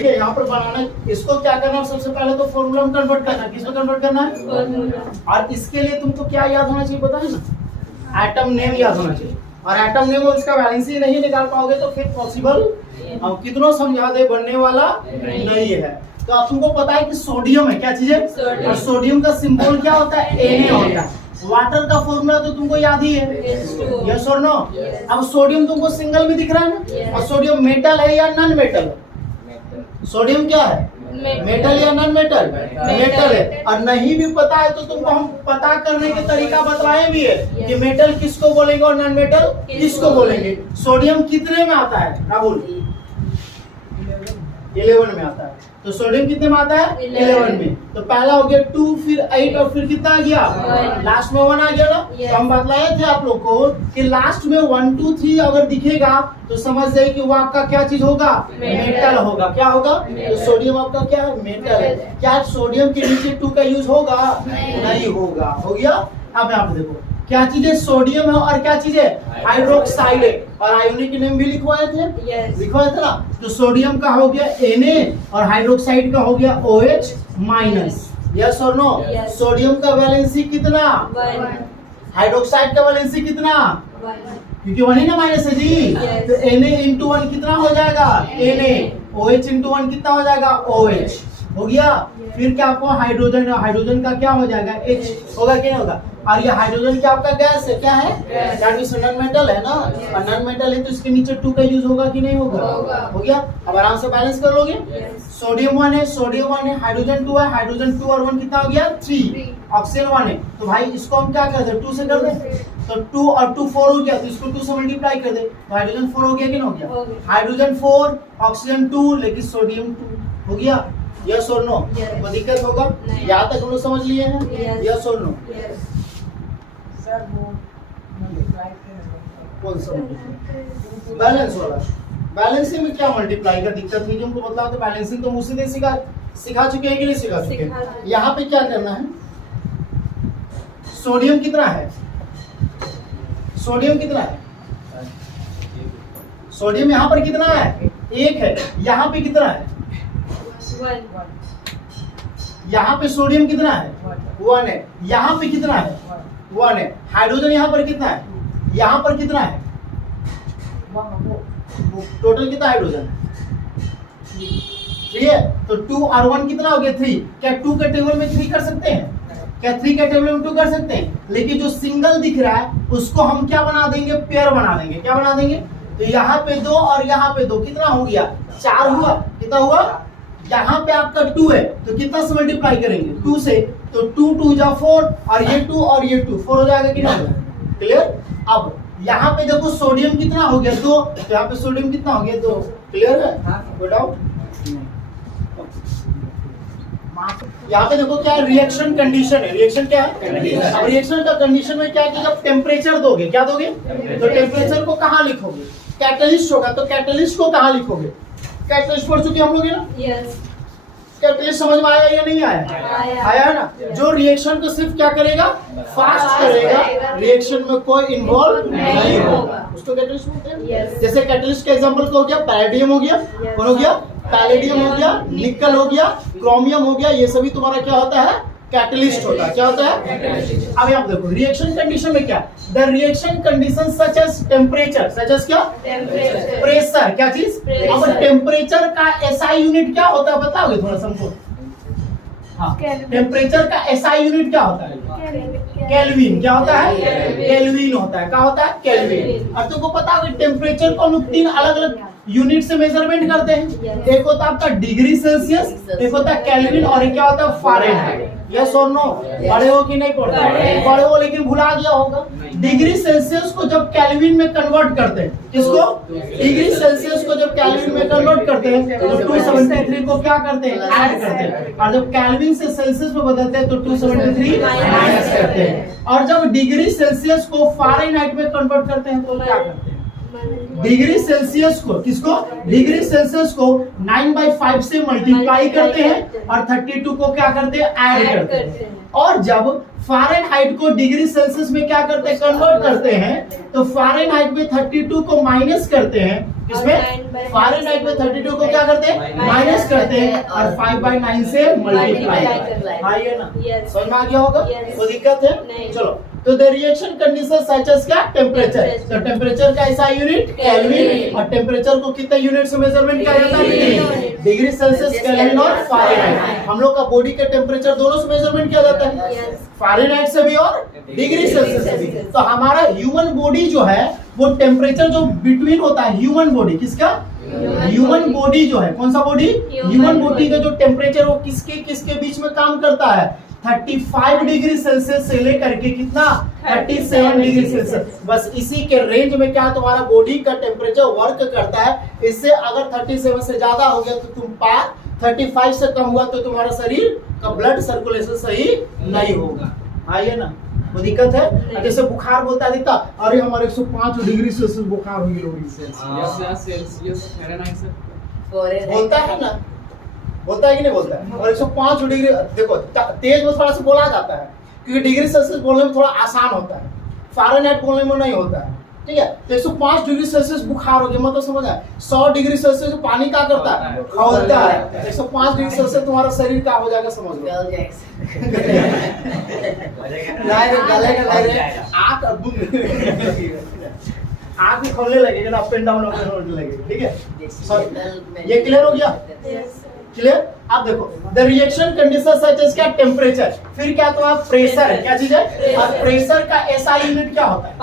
ठीक है, यहाँ पर बनाना, इसको क्या करना है, सबसे पहले तो फॉर्मूला में कन्वर्ट करना है। किसमें कन्वर्ट करना है? और इसके लिए तुमको क्या याद होना चाहिए पता है ना? एटम नेम याद होना चाहिए। और एटम नेम और उसका वैलेंसी नहीं निकाल पाओगे तो फिर पॉसिबल अब कितना समझा दे बनने वाला नहीं है। तो अब तुमको पता है कि सोडियम है, क्या चीज है? और सोडियम का सिंबल क्या होता है? Na होता है। वाटर का फॉर्मूला तो तुमको याद ही है, यस और नो? अब सोडियम तुमको सिंगल में दिख रहा है ना? और सोडियम मेटल है या नॉन मेटल? सोडियम क्या है? मेटल या नॉन मेटल? मेटल है। और नहीं भी पता है तो तुमको हम पता करने के तरीका बतलाए भी है कि मेटल किसको बोलेंगे और नॉन मेटल किसको बोलेंगे। सोडियम कितने में आता है? राहुल 11 में आता है। तो सोडियम कितने में आता है? 11 में। तो पहला हो गया 2, फिर 8 और फिर कितना आ गया? लास्ट में 1 आ गया ना? तो हम बतलाए थे आप लोग को कि लास्ट में 1 2 3 अगर दिखेगा तो समझ जाइए कि वो आपका क्या चीज होगा? मेटल होगा। क्या होगा? तो सोडियम आपका क्या है? मेटल है। क्या सोडियम के नीचे 2 का यूज होगा? नहीं होगा। हो गया? अब यहाँ पे देखो क्या चीज है? सोडियम है और क्या चीज है? हाइड्रोक्साइड है। और आयोनिक नेम भी लिखवाए थे, लिखवाए थे ना? तो सोडियम का हो गया Na और हाइड्रोक्साइड का हो गया OH माइनस। यस और नो? सोडियम का वैलेंसी कितना? हाइड्रोक्साइड का वैलेंसी कितना? क्योंकि 1 ही ना माइनस है जी। तो Na इंटू 1 कितना हो जाएगा? Na। OH इंटू 1 कितना हो जाएगा? OH। हो गया? फिर क्या आपको हाइड्रोजन, हाइड्रोजन का क्या हो जाएगा? H होगा कि नहीं होगा? और ये हाइड्रोजन क्या आपका गैस है? क्या है? नॉन मेटल है ना? और नॉन मेटल है तो इसके नीचे 2 का यूज होगा कि नहीं होगा? हो गया? अब आराम से बैलेंस कर लोगे। सोडियम 1 है, सोडियम 1 है, हाइड्रोजन 2 है, हाइड्रोजन 2 और 1 कितना हो गया? 3। ऑक्सीजन 1 है तो भाई इसको हम क्या कर दे? 2 से कर दे। तो 2 और 2 4 हो गया तो इसको 2 से मल्टीप्लाई कर दे तो हाइड्रोजन 4 हो गया कि नहीं हो गया? हाइड्रोजन 4, ऑक्सीजन 2, लेकिन सोडियम 2। हो गया? यस और नो? कोई दिक्कत होगा? यहाँ तक हम लोग समझ लिए हैं? यस और नो? कौन सा बैलेंस वाला? बैलेंसिंग में क्या मल्टीप्लाई का दिक्कत हुई? हमको बताओ तो बैलेंसिंग तो मुझसे सिखा चुके हैं कि नहीं सिखा चुके हैं? यहाँ पे क्या करना है? सोडियम कितना है? सोडियम कितना है? सोडियम यहाँ पर कितना है? 1 है। यहाँ पे कितना है? 1। यहाँ पे सोडियम कितना है? 1 है। यहाँ पे कितना है? 1 है। हाइड्रोजन यहाँ पर कितना है? यहाँ पर कितना है? टोटल कितना हाइड्रोजन? 3 है। तो 2 और 1 कितना हो गया? 3। क्या 2 के टेबल में 3 कर सकते हैं? क्या 3 के टेबल में 2 कर सकते हैं? लेकिन जो सिंगल दिख रहा है उसको हम क्या बना देंगे? पेयर बना देंगे। क्या बना देंगे? तो यहाँ पे 2 और यहाँ पे 2 कितना हो गया? 4 हुआ। कितना हुआ? यहाँ पे आपका 2 है तो कितना से मल्टीप्लाई करेंगे? 2 से। तो 2 2 जा 4 और ये 2 और ये 2 4 हो जाएगा कि नहीं? क्लियर? अब यहाँ पे देखो सोडियम कितना हो गया? 2। तो यहाँ पे सोडियम कितना हो गया? 2। क्लियर है? कोई डाउट? यहाँ पे देखो क्या रिएक्शन कंडीशन है। रिएक्शन क्या है? अब रिएक्शन का कंडीशन में क्या है कि जब टेम्परेचर दोगे, क्या दोगे? तो टेम्परेचर को कहाँ लिखोगे? कैटलिस्ट होगा तो कैटलिस्ट को कहाँ लिखोगे? कैटलिस्ट पढ़ चुके हम लोग है ना? यस। कैटलिस्ट समझ में आया या नहीं आया? आया है ना? जो रिएक्शन को सिर्फ क्या करेगा? फास्ट करेगा, रिएक्शन में कोई इन्वॉल्व नहीं होगा, उसको कैटलिस्ट बोलते हैं। जैसे कैटलिस्ट का एग्जांपल हो गया पैलेडियम हो गया, कौन हो गया? पैलेडियम हो गया, निकल हो गया, क्रोमियम हो गया, ये सभी तुम्हारा क्या होता है? कैटलिस्ट होता है। क्या होता है? अब आप देखो रिएक्शन कंडीशन में क्या? The reaction condition such as temperature, such as क्या? प्रेशर। क्या चीज? अब टेम्परेचर का एसआई यूनिट क्या होता है बताओगे थोड़ा हमको? हाँ, टेम्परेचर का एसआई यूनिट क्या होता है? केल्विन। क्या होता है? केल्विन होता है। क्या होता है? केल्विन। और तुमको पता है टेम्परेचर को हम लोग 3 अलग अलग यूनिट से मेजरमेंट करते हैं। एक होता है आपका डिग्री सेल्सियस, एक होता है केल्विन और एक क्या होता है? फ़ारेनहाइट। यस और नो? पढ़े हो कि नहीं पढ़े? पढ़े हो लेकिन भुला गया होगा। डिग्री सेल्सियस को जब केल्विन में कन्वर्ट करते हैं, किसको? डिग्री सेल्सियस को जब केल्विन में कन्वर्ट करते हैं तो 273 को क्या करते हैं? ऐड करते हैं। और जब केल्विन से सेल्सियस में बदलते हैं तो 273 माइनस करते हैं। और जब डिग्री सेल्सियस को फ़ारेनहाइट में कन्वर्ट करते हैं तो क्या करते हैं? डिग्री सेल्सियस को, किसको, डिग्री सेल्सियस को 9/5 से मल्टीप्लाई करते हैं और 32 को क्या करते हैं, ऐड करते हैं। और जब फ़ारेनहाइट को डिग्री सेल्सियस में क्या करते हैं, कन्वर्ट करते हैं, तो फ़ारेनहाइट में 32 को माइनस करते हैं, किसमें, फ़ारेनहाइट में 32 को क्या करते हैं, माइनस करते हैं और 5/9 से मल्टीप्लाई करते हैं। आइए ना, समझ में आ गया होगा, कोई दिक्कत है? चलो, तो the reaction condition such as क्या, टेम्परेचर। तो टेम्परेचर का ऐसा यूनिट केल्विन, और टेम्परेचर को कितने यूनिट से मेजरमेंट किया जाता है, डिग्री सेल्सियस, केल्विन और फ़ारेनहाइट। हम लोग का बॉडी के टेम्परेचर दोनों से मेजरमेंट किया जाता है, फ़ारेनहाइट से भी और डिग्री सेल्सियस से भी। तो हमारा ह्यूमन बॉडी जो है वो टेम्परेचर जो बिटवीन होता है, ह्यूमन बॉडी किसका, ह्यूमन बॉडी जो है, कौन सा बॉडी, ह्यूमन बॉडी का जो टेम्परेचर वो किसके किसके बीच में काम करता है, 35 डिग्री सेल्सियस से लेकर के कितना, 37 डिग्री सेल्सियस। बस इसी के रेंज में क्या तुम्हारा बॉडी का टेम्परेचर वर्क करता है। इससे अगर 37 से ज्यादा हो गया तो तुम पार, 35 से कम हुआ तो तुम्हारा शरीर का ब्लड सर्कुलेशन सही नहीं होगा। आइए ना, वो दिक्कत है। जैसे बुखार बोलता है दिखता, अरे हमारे 105 डिग्री सेल्सियस बुखार हो गया, बोलता है ना, बोलता है कि नहीं बोलता है। और 105 डिग्री, देखो तेज में थोड़ा सा बोला जाता है क्योंकि डिग्री सेल्सियस बोलने में थोड़ा आसान होता है, फ़ारेनहाइट बोलने में नहीं होता है, ठीक है। तो 105 डिग्री सेल्सियस बुखार हो गया, मतलब समझ आया। 100 डिग्री सेल्सियस पानी क्या करता है, खौलता है। 105 डिग्री सेल्सियस तुम्हारा शरीर क्या हो जाएगा, समझ लो, आँख भी खोलने लगेगा ना, अप एंड डाउन होने लगेगा, ठीक है। ये क्लियर हो गया, क्लियर। आप देखो the reaction condition such as क्या, टेम्परेचर, फिर क्या तो आप प्रेशर, क्या चीज है, और प्रेशर का एसआई यूनिट क्या होता है,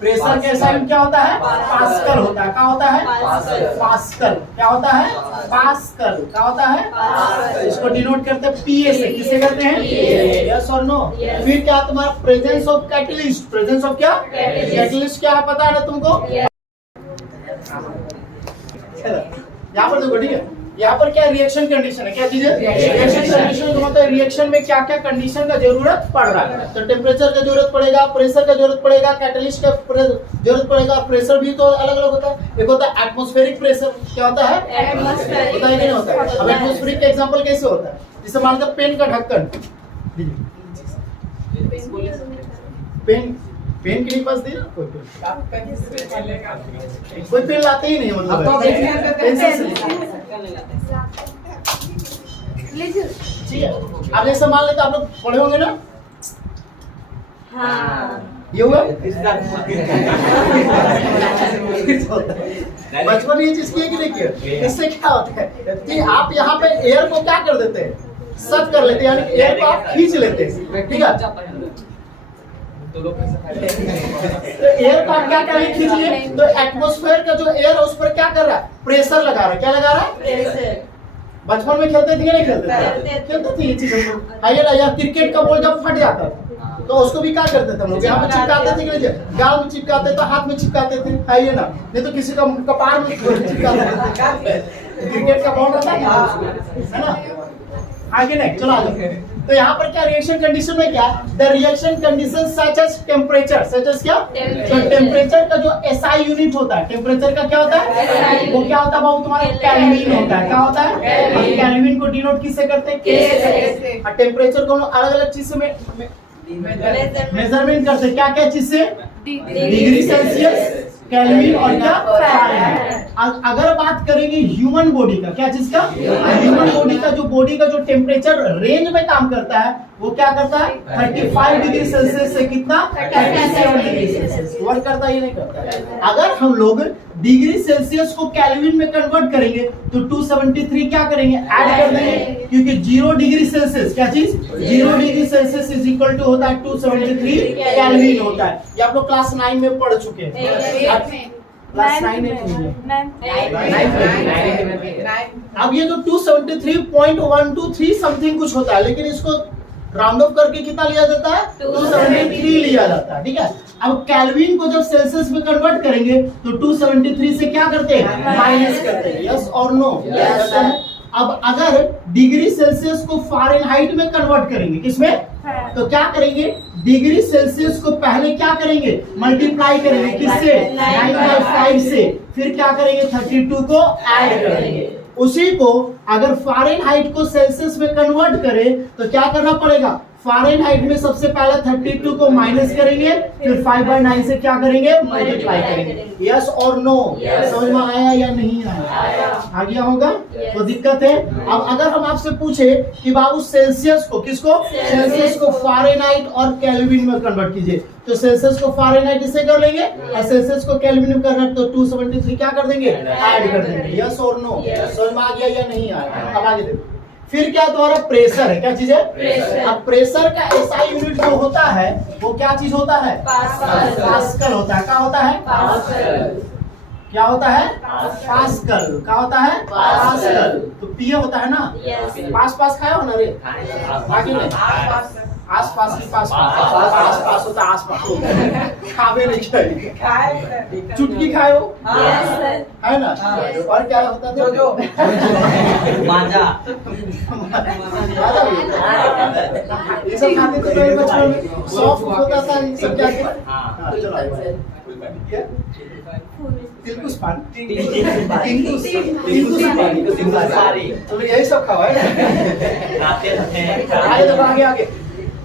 प्रेशर का एसआई यूनिट क्या होता है, पास्कल होता है। क्या होता है, पास्कल। क्या होता है, पास्कल। क्या होता है, इसको डिनोट करते हैं पीए से, किसे करते हैं, यस और नो। फिर क्या तुम्हारा presence of catalyst, presence of क्या, कैटलिस्ट क्या है पता है ना तुमको, यहाँ पर देखो, ठीक है। यहाँ पर क्या रिएक्शन कंडीशन है, क्या चीज है, रिएक्शन कंडीशन का मतलब रिएक्शन में क्या क्या कंडीशन का जरूरत पड़ रहा है। तो टेम्परेचर का जरूरत पड़ेगा, प्रेशर का जरूरत पड़ेगा, कैटलिस्ट का जरूरत पड़ेगा। प्रेशर भी तो अलग अलग होता है, एक होता है एटमॉस्फेरिक प्रेशर, क्या होता है, होता है कि नहीं होता है। अब एटमॉस्फेरिक का एग्जांपल कैसे होता है, जैसे मान लो पेन का ढक्कन, पेन के पास दी ना, कोई पेन लाते ही नहीं, मतलब ठीक है। अब जैसे मान लेते आप लोग पढ़े होंगे ना, ये हुआ बचपन में ये चीज की कि नहीं की। इससे क्या होता है कि आप यहाँ पे एयर को क्या कर देते हैं, सक कर लेते हैं, यानी एयर को आप खींच लेते हैं, ठीक है। तो एयर का क्या कर रहे, खींच लिए, तो एटमॉस्फेयर का जो एयर है उस पर क्या कर रहा है, प्रेशर लगा रहा है। क्या लगा रहा है, प्रेशर। बचपन में खेलते थे या नहीं खेलते थे, खेलते थे ये चीज। आइए ना, या क्रिकेट का बॉल जब फट जाता था तो उसको भी क्या करते थे हम लोग, यहाँ पे चिपकाते थे कि नहीं, गाल में चिपकाते थे, हाथ में चिपकाते थे, आइए ना, नहीं तो किसी का कपार में चिपकाते थे। क्रिकेट का बॉल रहता है ना, आगे नहीं, चलो आगे। तो यहाँ पर क्या रिएक्शन कंडीशन में क्या, the reaction condition such as temperature, such as क्या, तो टेम्परेचर का जो एसआई यूनिट होता है, टेम्परेचर का क्या होता है, वो क्या होता है बाबू, तुम्हारा केल्विन होता है। क्या होता है, केल्विन को डिनोट किससे करते हैं, के से। और टेम्परेचर को अलग अलग चीज से मेजरमेंट करते हैं, क्या क्या चीज से, डिग्री सेल्सियस, केल्विन और क्या, फ़ारेनहाइट। अगर बात करेंगे ह्यूमन बॉडी का, क्या चीज का, ह्यूमन बॉडी का जो टेम्परेचर रेंज में काम करता है वो क्या करता है, 35 डिग्री सेल्सियस से कितना, 37 डिग्री सेल्सियस वर्क करता है, ये नहीं करता है। अगर हम लोग डिग्री सेल्सियस को केल्विन में कन्वर्ट करेंगे तो 273 क्या करेंगे, ऐड कर देंगे, क्योंकि 0 डिग्री सेल्सियस, क्या चीज, 0 degree Celsius is equal to होता है 273 केल्विन होता है। ये आप लोग क्लास 9 में पढ़ चुके हैं, क्लास 9 में। अब ये जो 273.123 समथिंग कुछ होता है, लेकिन इसको राउंड ऑफ करके कितना लिया जाता है, 273 लिया जाता है, ठीक है। अब केल्विन को जब सेल्सियस में कन्वर्ट करेंगे तो 273 से क्या करते हैं, माइनस करते हैं, यस और नो। अब अगर डिग्री सेल्सियस को फ़ारेनहाइट में कन्वर्ट करेंगे, किसमें, तो क्या करेंगे, डिग्री सेल्सियस को पहले क्या करेंगे, मल्टीप्लाई करेंगे किससे, 9/5 से, फिर क्या करेंगे 32 को ऐड करेंगे। उसी को अगर फ़ारेनहाइट को सेल्सियस में कन्वर्ट करें तो क्या करना पड़ेगा, फ़ारेनहाइट में सबसे पहले 32 को माइनस करेंगे, फिर 5/9 से क्या करेंगे, मल्टीप्लाई करेंगे। यस और नो, समझ में आया या नहीं आया, आ गया होगा। तो दिक्कत है। अब अगर हम आपसे पूछे कि बाबू सेल्सियस को, किसको, सेल्सियस को फ़ारेनहाइट और केल्विन में कन्वर्ट कीजिए, तो सेल्सियस को फ़ारेनहाइट इससे कर लेंगे और सेल्सियस को केल्विन में करना, तो 273 क्या कर देंगे, ऐड कर देंगे। यस और नो, समझ में आ गया या नहीं आया। अब आगे देखो, फिर क्या तुम्हारा प्रेशर है, क्या चीज है, अब प्रेशर का ऐसा यूनिट जो होता है वो क्या चीज होता है, पास्कल होता है। क्या होता है, क्या होता है, पास्कल। क्या होता है, पास्कल। तो पीए होता है ना, पास पास खाया हो ना रे, आगे में आस पास की पास पास होता है, आस पास खावे नहीं खाए, चुटकी खाए हो है ना, और क्या होता था, जो माजा ये सब खाते थे मेरे बचपन में, सॉफ्ट होता था ये सब। क्या तिलकुस पान, तो यही सब खावा है। आगे आगे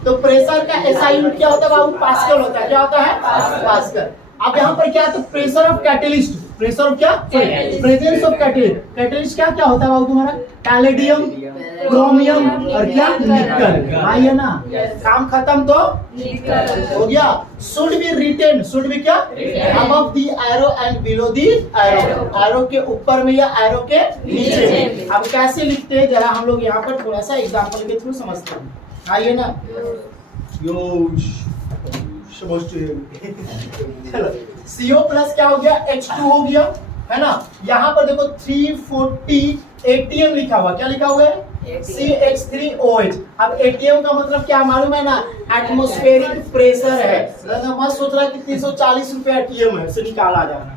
तो प्रेशर का ऐसा यूनिट क्या होता है बाबू, पास्कल होता है। क्या होता है, पास्कल। अब यहाँ पर क्या है, तो pressure of catalyst, pressure of क्या, प्रेजेंस ऑफ कैटलिस्ट। कैटलिस्ट क्या क्या होता है बाबू तुम्हारा, पैलेडियम, क्रोमियम और क्या, निकल। हाँ ये ना, काम खत्म तो हो गया। Should be written, should be क्या, above the arrow and below the arrow, arrow के ऊपर में या एरो के नीचे में। अब कैसे लिखते हैं जरा हम लोग यहाँ पर थोड़ा सा एग्जांपल के थ्रू समझते हैं। आइए ना, चलो CO प्लस क्या हो गया, H2 हो गया, है ना। यहाँ पर देखो 340 ATM लिखा हुआ, क्या लिखा हुआ है, CH3OH। अब ATM का मतलब क्या मालूम है ना, एटमॉस्फेरिक प्रेशर है। मत सोच रहा कि 340 रुपए ATM है, उसे निकाला जाना,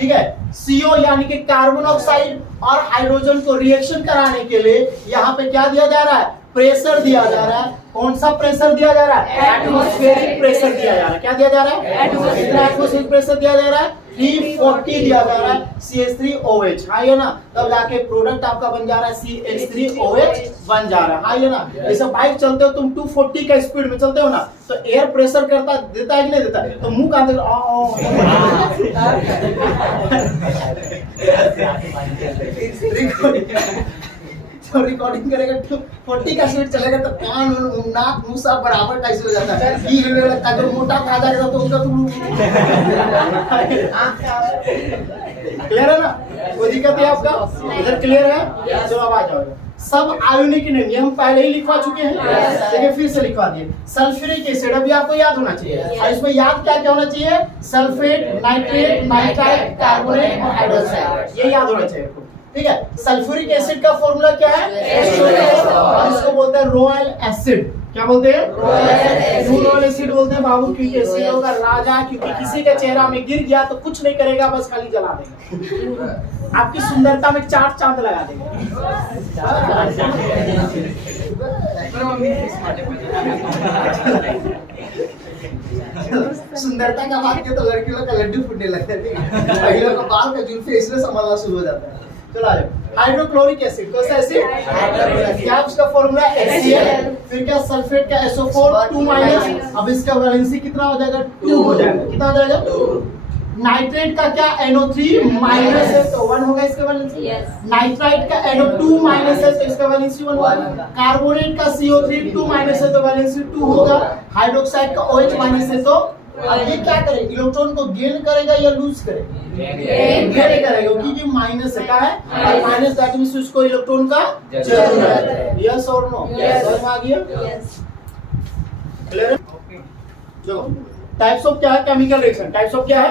ठीक है। CO यानी कि कार्बन ऑक्साइड और हाइड्रोजन को रिएक्शन कराने के लिए यहाँ पे क्या दिया जा रहा है, प्रेशर दिया जा रहा है। कौन सा प्रेशर दिया जा रहा है, एटमॉस्फेरिक प्रेशर दिया जा रहा है। क्या दिया जा रहा है, एटमॉस्फेरिक प्रेशर दिया जा रहा है, 340 दिया जा रहा है, CH3OH। हाँ ये ना, तब जाके प्रोडक्ट आपका बन जा रहा है CH3OH बन जा रहा है। हाँ ये ना, जैसे बाइक चलते हो तुम 240 का स्पीड में चलते हो ना, तो एयर प्रेशर करता देता है कि नहीं देता है, तो मुंह का रिकॉर्डिंग करेगा 40 का स्पीड चलेगा तो कान नाक मुंह सब बराबर कैसे हो जाता है, ये हिलने लगता है। अगर मोटा खा जाएगा तो उनका क्लियर है ना, कोई दिक्कत है आपका, इधर क्लियर है। चलो अब आ जाओ, सब आयोनिक नेम ये हम पहले ही लिखवा चुके हैं, लेकिन फिर से लिखवा दिए। सल्फ्यूरिक एसिड अभी आपको याद होना चाहिए, और इसमें याद क्या क्या होना चाहिए, सल्फेट, नाइट्रेट, नाइट्राइट, कार्बोनेट और हाइड्रोक्साइड, ये याद होना चाहिए, ठीक है। सल्फ्यूरिक एसिड का फॉर्मूला क्या है, और इसको बोलते हैं रॉयल एसिड। क्या बोलते हैं, रॉयल एसिड बोलते हैं बाबू, क्योंकि एसिडों का राजा, क्योंकि किसी के चेहरा में गिर गया तो कुछ नहीं करेगा, बस खाली जला देगा, आपकी सुंदरता में 4 चांद लगा देगा। सुंदरता का बात किया तो लड़कियों का लड्डू फूटने लगता है, महिलाओं का बाल का जुल्फे इसलिए संभालना शुरू हो जाता है। चलो आ जाओ, हाइड्रोक्लोरिक एसिड, कौन सा एसिड, क्या उसका फॉर्मूला HCl, फिर क्या सल्फेट का SO4 2-। अब इसका वैलेंसी कितना हो जाएगा, 2 हो जाएगा, कितना हो जाएगा, 2। नाइट्रेट का क्या NO3 माइनस है तो 1 होगा इसका वैलेंसी, नाइट्राइट का NO2 माइनस है तो इसका वैलेंसी 1 होगा, कार्बोनेट का CO3 2 माइनस है तो वैलेंसी 2 होगा, हाइड्रोक्साइड का OH माइनस है तो। अब ये क्या करेगा, इलेक्ट्रॉन को गेन करेगा या लूज करेगा, गेन करेगा, क्योंकि माइनस है, क्या है, और माइनस दैट मींस उसको इलेक्ट्रॉन का जरूरत है। यस और नो, समझ में आ गया, क्लियर है। देखो टाइप्स ऑफ क्या है, केमिकल रिएक्शन, टाइप्स ऑफ क्या है,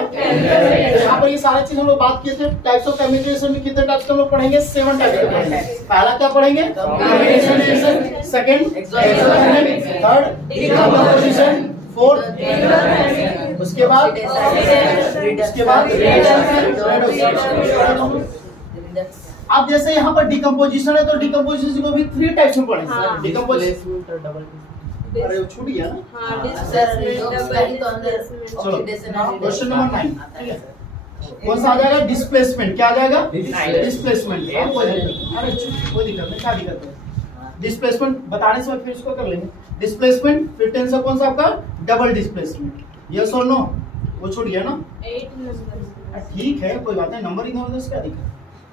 यहाँ पर ये सारी चीज हम लोग बात किए थे। टाइप्स ऑफ केमिकल रिएक्शन में कितने टाइप्स हम लोग पढ़ेंगे, 7 टाइप्स पढ़ेंगे। पहला क्या पढ़ेंगे, combination reaction, second experiment, third decomposition, fourth उसके बाद अब जैसे यहाँ पर डिकम्पोजिशन है तो डिकम्पोजिशन को भी 3 टाइप्स में पढ़ेंगे। डिकम्पोजिशन अरे वो छूट गया ना। हाँ, सर displacement, redox double का ही तो अंदर displacement. चलो oxidation and question reduction number 9 आता ठीक है है सर। कौन सा आ जाएगा डिस्प्लेसमेंट क्या आ जाएगा Displacement. डिस्प्लेसमेंट अरे कोई दिक्कत नहीं क्या दिक्कत है डिस्प्लेसमेंट बताने से फिर इसको कर लेंगे डिस्प्लेसमेंट फिर टेंसर कौन सा आपका डबल डिस्प्लेसमेंट यस और नो वो छूट गया ना 8 numbers. ठीक है कोई बात नहीं नंबर इधर उधर से क्या दिक्कत है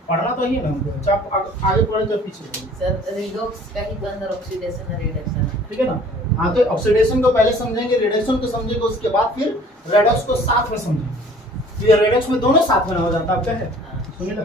पढ़ना तो ही है ना हमको अच्छा आप आगे पढ़े तो पीछे पढ़े सर redox का ही तो अंदर oxidation and reduction आता ठीक है ना हाँ तो ऑक्सीडेशन को पहले समझेंगे रिडक्शन को समझेंगे उसके बाद फिर रेडॉक्स को साथ में समझेंगे ये रेडॉक्स में दोनों साथ में हो जाता है आपका है है। सुनिए ना